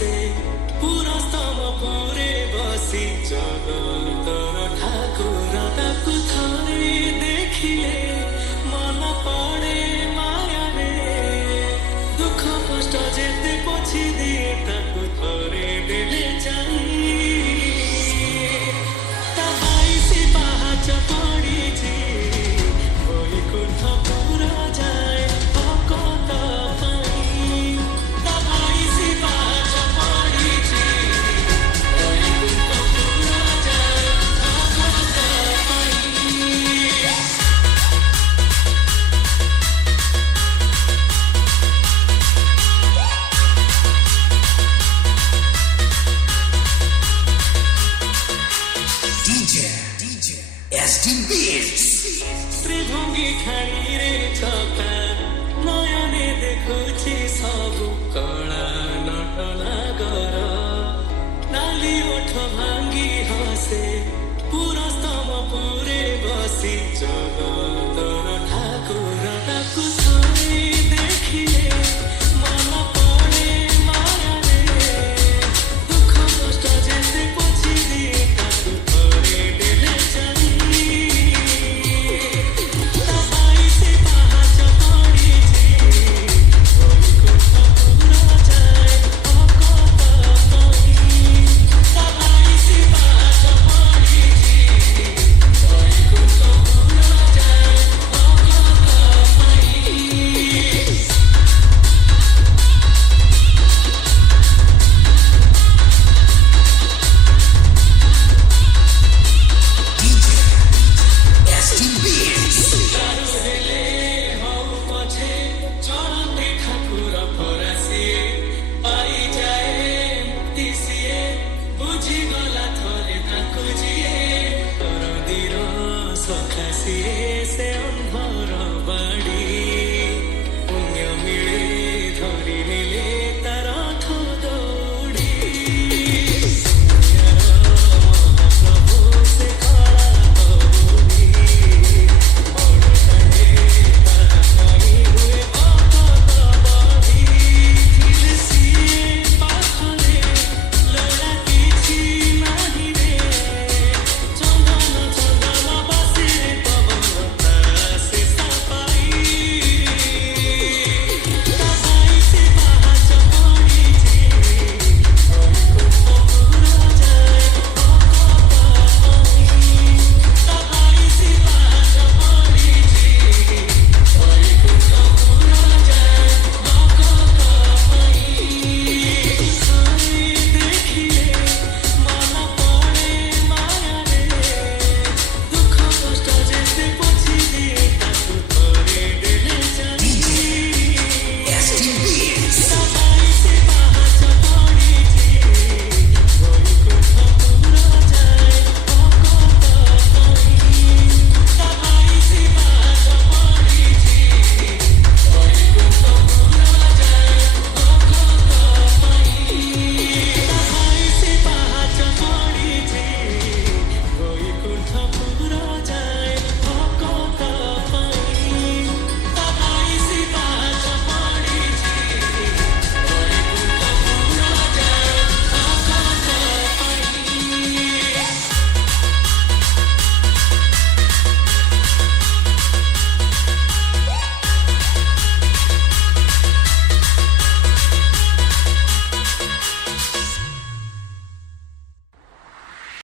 हसे पूरा स्तम पूरे बसी जगतर ठाकुर ताकू थरे देखिले मन पड़े माया रे दुख कष्ट जेते पोछि दिए ताकू थरे देले जाई ताई पाहाच पड़ीछि बैकुंठ पूरा जाए भकत पाई ताई पाहाच पड़ीछि बैकुंठ पूरा जाए भकत पाई। DJ SD Beats त्रिभंगी खानी रे छका नयने देखुछि सबु कला नटना गर नाली ओठ भांगी हसे पूरा स्तम पूरे बसी जगतर ठाकुर ताकू थरे देखिले मन पड़े माया रे दुख कष्ट जेते पोछि दिए ताकू थरे देले जाई ताई पाहाच पड़ीछि बैकुंठ पूरा जाए भकत पाई ताई पाहाच पड़ीछि बैकुंठ पूरा जाए भकत पाई। DJ SD Beats हेले हौ पछे चढ़ते ठाकुर फरासिए पाई जाए मुक्ति सिए बुझी गला थरे ताकू जिए तर दीर सखा सिए